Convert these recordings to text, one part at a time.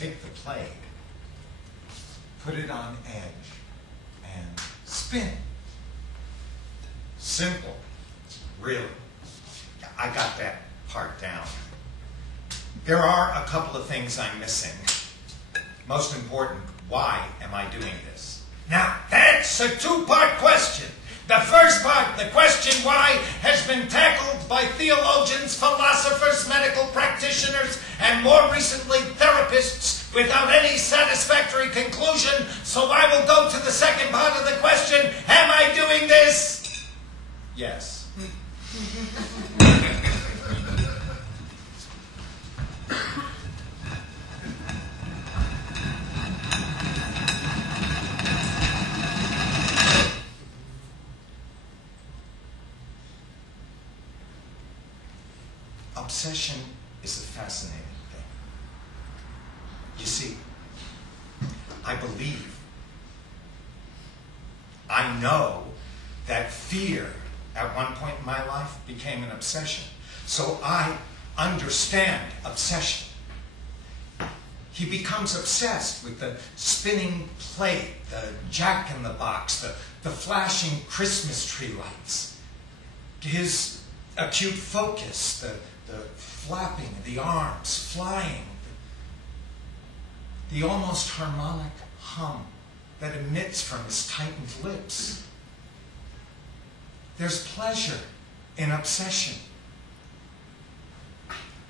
take the plate, put it on edge, and spin. Simple, really. I got that part down. There are a couple of things I'm missing. Most important, why am I doing this? Now, that's a two-part question. The first part, the question why, has been tackled by theologians, philosophers, medical practitioners, and more recently therapists without any satisfactory conclusion. So I will go to the second part of the question, am I doing this? Yes. Obsession is a fascinating thing. You see, I believe, I know that fear at one point in my life became an obsession. So I understand obsession. He becomes obsessed with the spinning plate, the jack-in-the-box, the flashing Christmas tree lights. His acute focus, the flapping of the arms, flying, the almost harmonic hum that emits from his tightened lips. There's pleasure in obsession.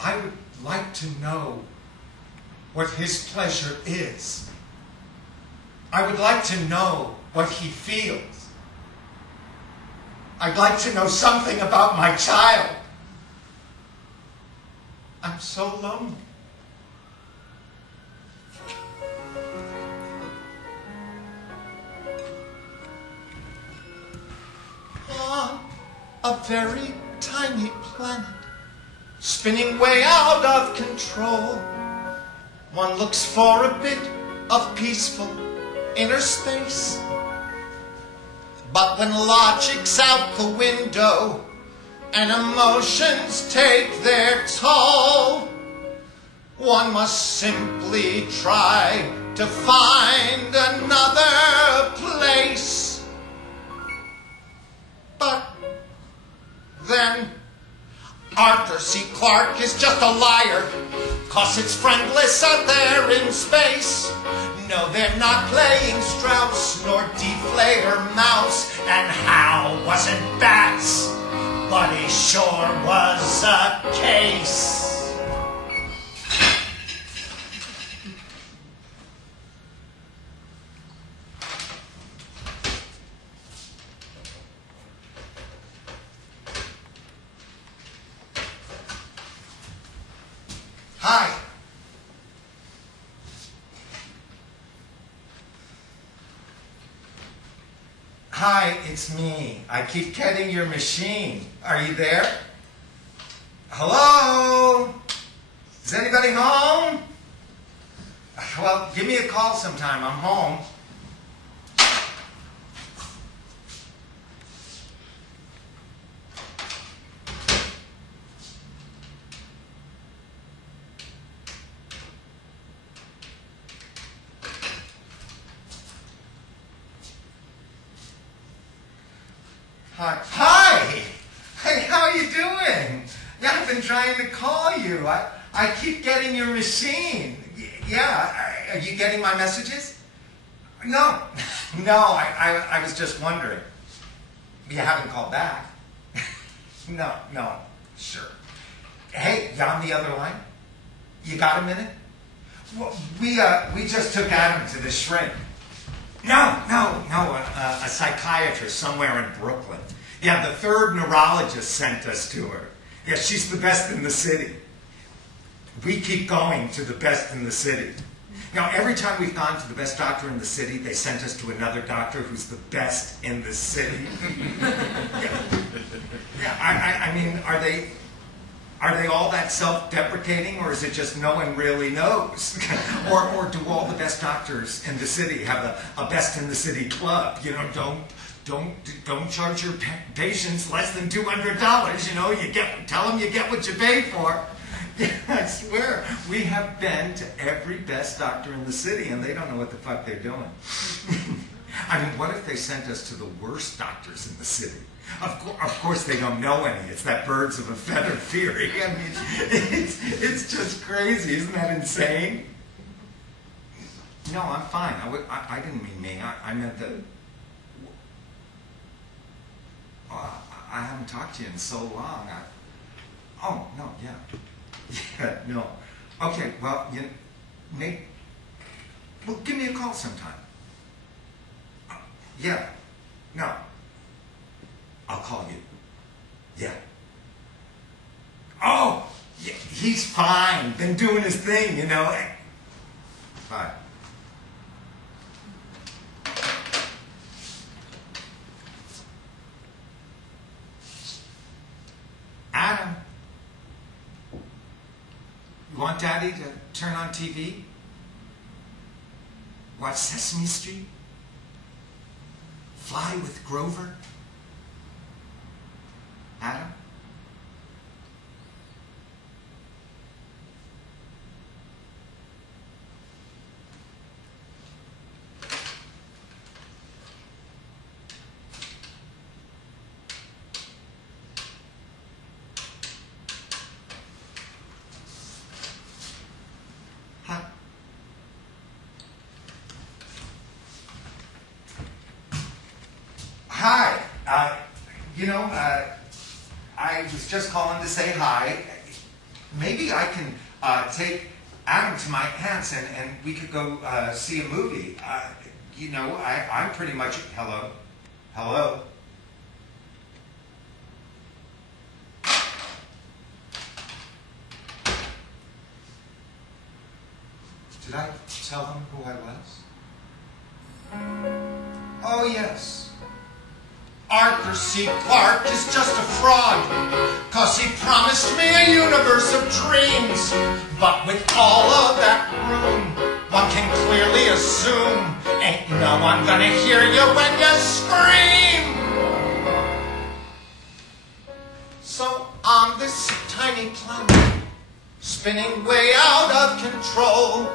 I would like to know what his pleasure is. I would like to know what he feels. I'd like to know something about my child. I'm so lonely. On a very tiny planet, spinning way out of control, one looks for a bit of peaceful inner space. But when logic's out the window and emotions take their toll, one must simply try to find another place. But then Arthur C. Clarke is just a liar, 'cause it's friendless out there in space. No, they're not playing Strauss nor Deflator Mouse, and Hal wasn't bats, but he sure was a case. Hi. Hi, it's me. I keep getting your machine. Are you there? Hello? Is anybody home? Well, give me a call sometime. I'm home. Hi. Hi! Hey, how are you doing? Yeah, I've been trying to call you. I keep getting your machine. Yeah, are you getting my messages? No. No, I was just wondering. You haven't called back. No, sure. Hey, you on the other line? You got a minute? Well, we just took Adam to the shrink. No, a psychiatrist somewhere in Brooklyn. Yeah, the third neurologist sent us to her. Yeah, she's the best in the city. We keep going to the best in the city. Now, every time we've gone to the best doctor in the city, they sent us to another doctor who's the best in the city. I mean, are they all that self-deprecating, or is it just no one really knows? or do all the best doctors in the city have a best in the city club? You know, don't charge your patients less than $200. You know, tell them you get what you pay for. I swear, we have been to every best doctor in the city, and they don't know what the fuck they're doing. I mean, what if they sent us to the worst doctors in the city? Of course they don't know any. It's that birds of a feather theory. I mean, it's just crazy. Isn't that insane? No, I'm fine. I didn't mean me. I meant the... I haven't talked to you in so long. Oh, no, yeah. Yeah, no. Okay, well, well, give me a call sometime. Yeah. No. I'll call you. Yeah. Oh, yeah, he's fine. Been doing his thing, you know. Bye. Adam, you want Daddy to turn on TV? Watch Sesame Street? Fly with Grover? Adam? Hi. I was just calling to say hi. Maybe I can take Adam to my aunt's and we could go see a movie. I'm pretty much... Hello? Hello? Did I tell him who I was? Oh, yes. Arthur C. Clarke is just a fraud, 'cause he promised me a universe of dreams. But with all of that room, one can clearly assume ain't no one gonna hear you when you scream. So on this tiny planet, spinning way out of control,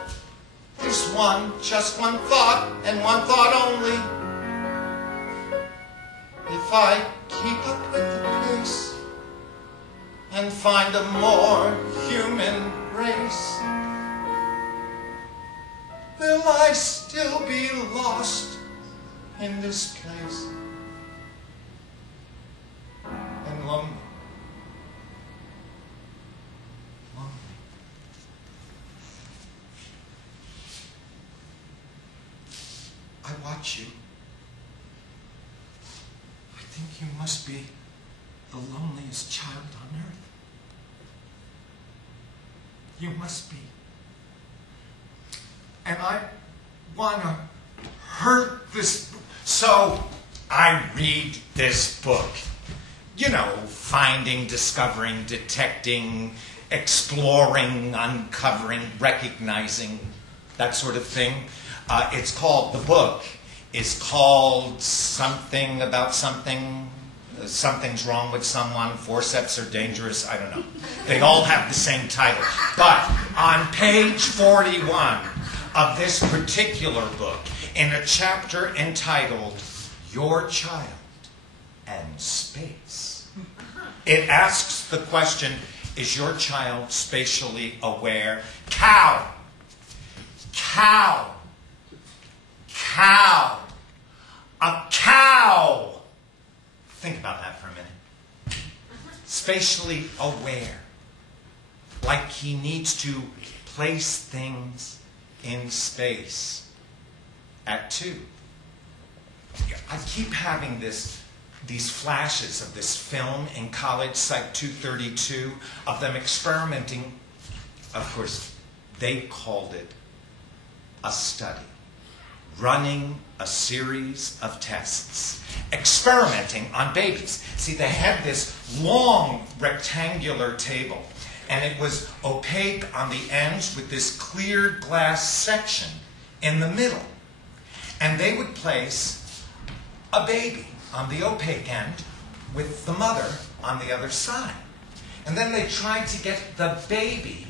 there's just one thought, and one thought only. If I keep up with the pace and find a more human race, will I still be lost in this place and lonely? I watch you. I think you must be the loneliest child on earth. You must be. And I want to hurt this... So I read this book. You know, finding, discovering, detecting, exploring, uncovering, recognizing, that sort of thing. It's called, the book is called Something About Something. Something's Wrong with Someone, Forceps Are Dangerous, I don't know. They all have the same title. But on page 41 of this particular book, in a chapter entitled Your Child and Space, it asks the question, is your child spatially aware? Cow! Cow! Cow! A cow! Think about that for a minute. Spatially aware. Like he needs to place things in space at 2. I keep having these flashes of this film in college, Psych 232, of them experimenting. Of course, they called it a study. Running a series of tests, experimenting on babies. See, they had this long rectangular table, and it was opaque on the ends with this cleared glass section in the middle. And they would place a baby on the opaque end with the mother on the other side. And then they tried to get the baby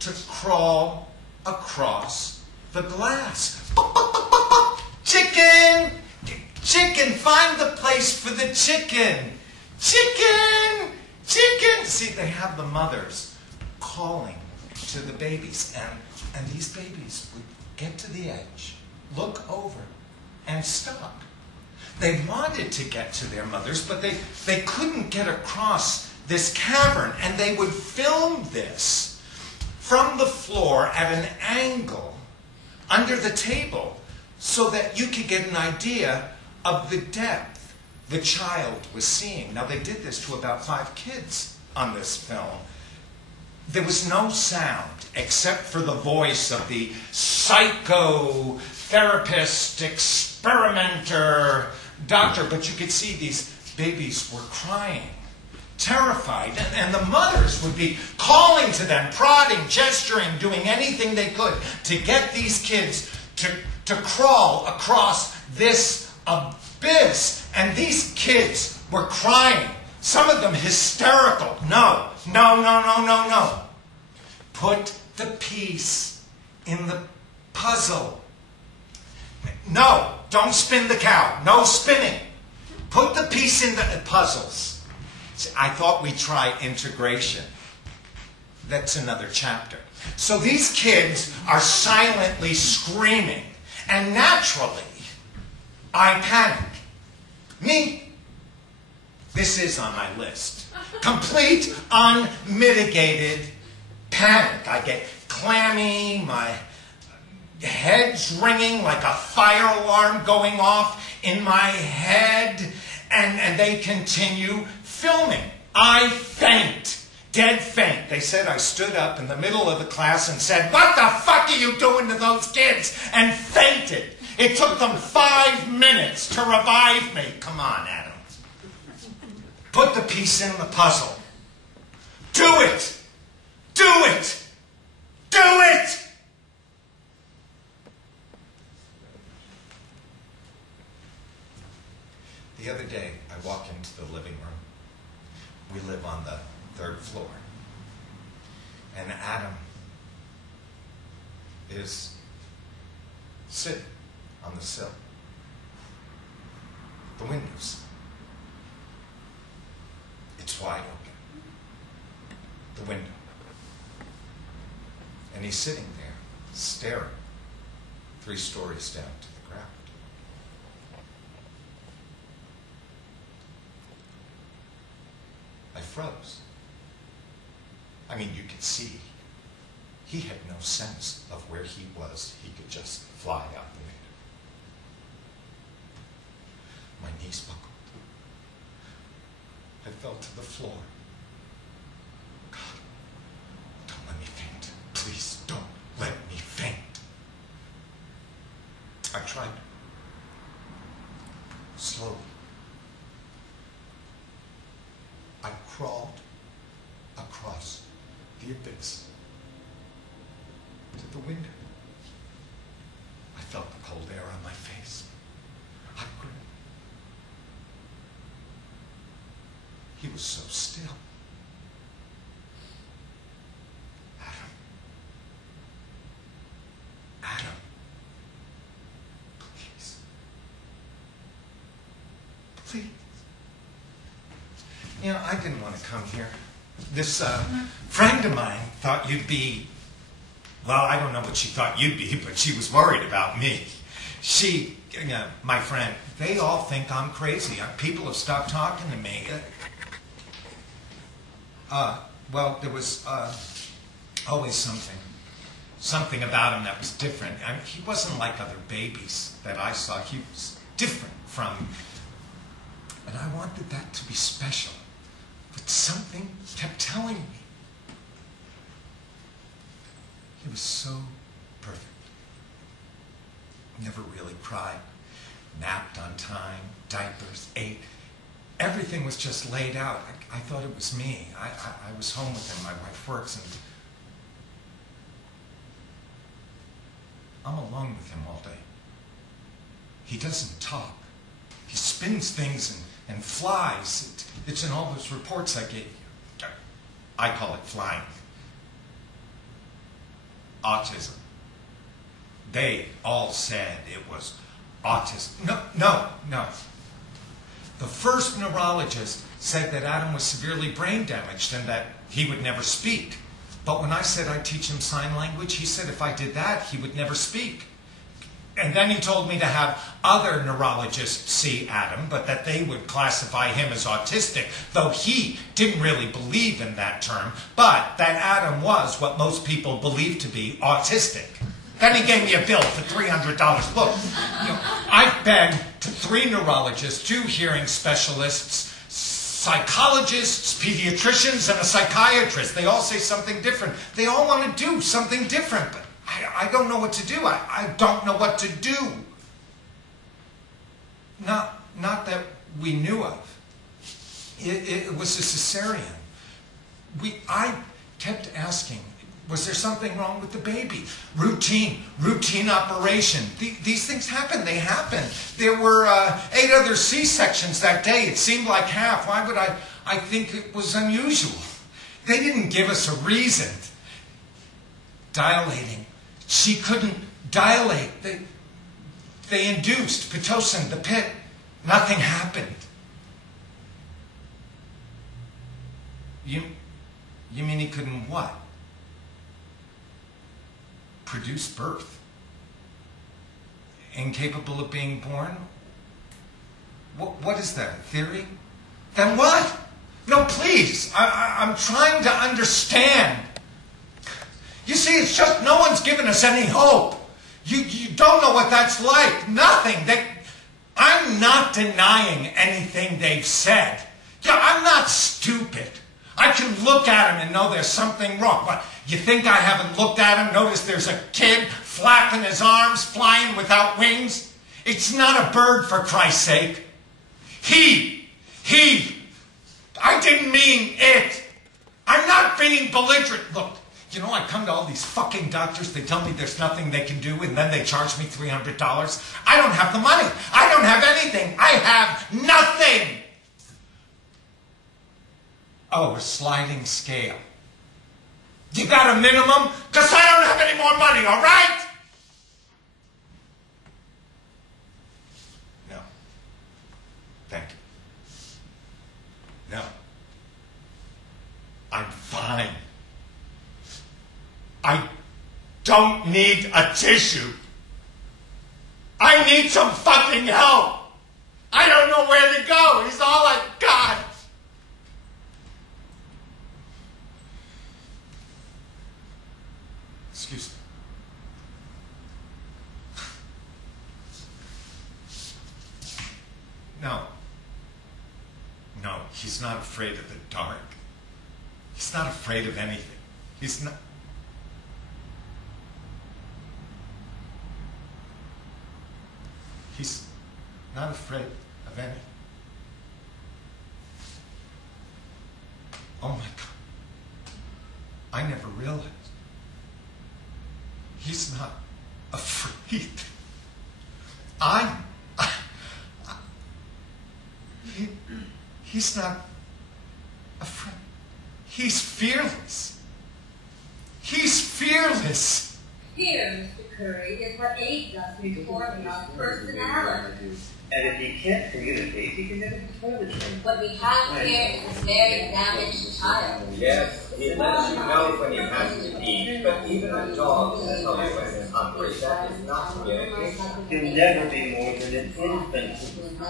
to crawl across the glass. Chicken! Chicken! Find the place for the chicken! Chicken! Chicken! See, they have the mothers calling to the babies. And these babies would get to the edge, look over, and stop. They wanted to get to their mothers, but they couldn't get across this cavern. And they would film this from the floor at an angle under the table so that you could get an idea of the depth the child was seeing. Now, they did this to about 5 kids on this film. There was no sound except for the voice of the psychotherapist, experimenter, doctor. But you could see these babies were crying, terrified. And the mothers would be calling to them, prodding, gesturing, doing anything they could to get these kids to crawl across this abyss. And these kids were crying, some of them hysterical. No. Put the piece in the puzzle. No, don't spin the cow. No spinning. Put the piece in the puzzles. See, I thought we'd try integration. That's another chapter. So these kids are silently screaming. And naturally, I panic. Me. This is on my list. Complete, unmitigated panic. I get clammy, my head's ringing like a fire alarm going off in my head, and they continue filming. I faint, dead faint. They said I stood up in the middle of the class and said, "What the fuck are you doing to those kids?" and fainted. It took them 5 minutes to revive me. Come on, Adam. Put the piece in the puzzle. Do it! Do it! Do it! The other day, I walk into the living room. We live on the 3rd floor. And Adam is sitting on the sill. The windows. It's wide open. The window. And he's sitting there, staring 3 stories down to the ground. I froze. I mean, you could see he had no sense of where he was. He could just fly out the window. My knees buckled. I fell to the floor. God, don't let me faint. Please don't let me faint. I tried. Slowly. I crawled across the abyss to the window. I felt the cold air on my face. I grinned. He was so still. Adam. Adam. Please. Please. You know, I didn't want to come here. This friend of mine thought you'd be, well, I don't know what she thought you'd be, but she was worried about me. She, my friend, they all think I'm crazy. People have stopped talking to me. Well, there was always something about him that was different. I mean, he wasn't like other babies that I saw. He was different from, and I wanted that to be special. But something kept telling me. He was so perfect. Never really cried, napped on time, diapers, ate. Everything was just laid out. I thought it was me. I was home with him. My wife works, and I'm alone with him all day. He doesn't talk. He spins things and flies. It's in all those reports I gave you. I call it flying. Autism. They all said it was autism. No. The first neurologist said that Adam was severely brain damaged and that he would never speak. But when I said I'd teach him sign language, he said if I did that, he would never speak. And then he told me to have other neurologists see Adam, but that they would classify him as autistic, though he didn't really believe in that term, but that Adam was what most people believe to be autistic. Then he gave me a bill for $300. Look, I've been to 3 neurologists, 2 hearing specialists, psychologists, pediatricians, and a psychiatrist. They all say something different. They all want to do something different, but I don't know what to do. I don't know what to do. Not that we knew of. It was a cesarean. I kept asking, was there something wrong with the baby? Routine operation. These things happen. They happen. There were 8 other C-sections that day. It seemed like half. Why would I think it was unusual? They didn't give us a reason. Dilating. She couldn't dilate. They induced Pitocin, the pit. Nothing happened. You mean he couldn't what? Produce birth? Incapable of being born? What is that, a theory? Then what? No, please. I'm trying to understand. You see, it's just no one's given us any hope. You don't know what that's like. Nothing. I'm not denying anything they've said. Yeah, I'm not stupid. I can look at him and know there's something wrong. What, you think I haven't looked at him, noticed there's a kid flapping his arms, flying without wings? It's not a bird, for Christ's sake. I didn't mean it. I'm not being belligerent. Look, I come to all these fucking doctors, they tell me there's nothing they can do, and then they charge me $300. I don't have the money. I don't have anything. I have nothing. Oh, a sliding scale. You got a minimum? Because I don't have any more money, all right? No. Thank you. No. I'm fine. I don't need a tissue. I need some fucking help. I don't know where to go. He's all I've got. Excuse me. No, he's not afraid of the dark. He's not afraid of anything. He's not... He's not afraid of anything. Oh my God. I never realized. He's not afraid. He's not afraid. He's fearless. He's fearless. Fear, Mr. Curry, is what aids us in forming our personality. And if he can't communicate, he can never control it. What we have here is a very damaged child. Yes, he lets you know when he has to eat, but even a dog can tell you when it's hungry. That is not communication. He'll never be more than an infant.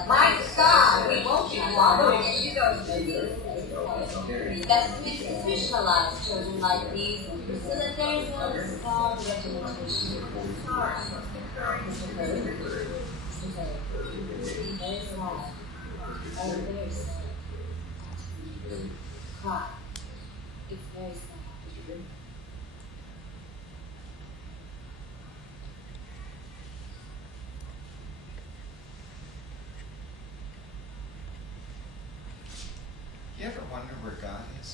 My God, we won't be following any of those that institutionalize children like these so that there's a strong regimentation. Mr. Curry. Very sad. Oh, very sad. Cry. It's very sad. You ever wonder where God is?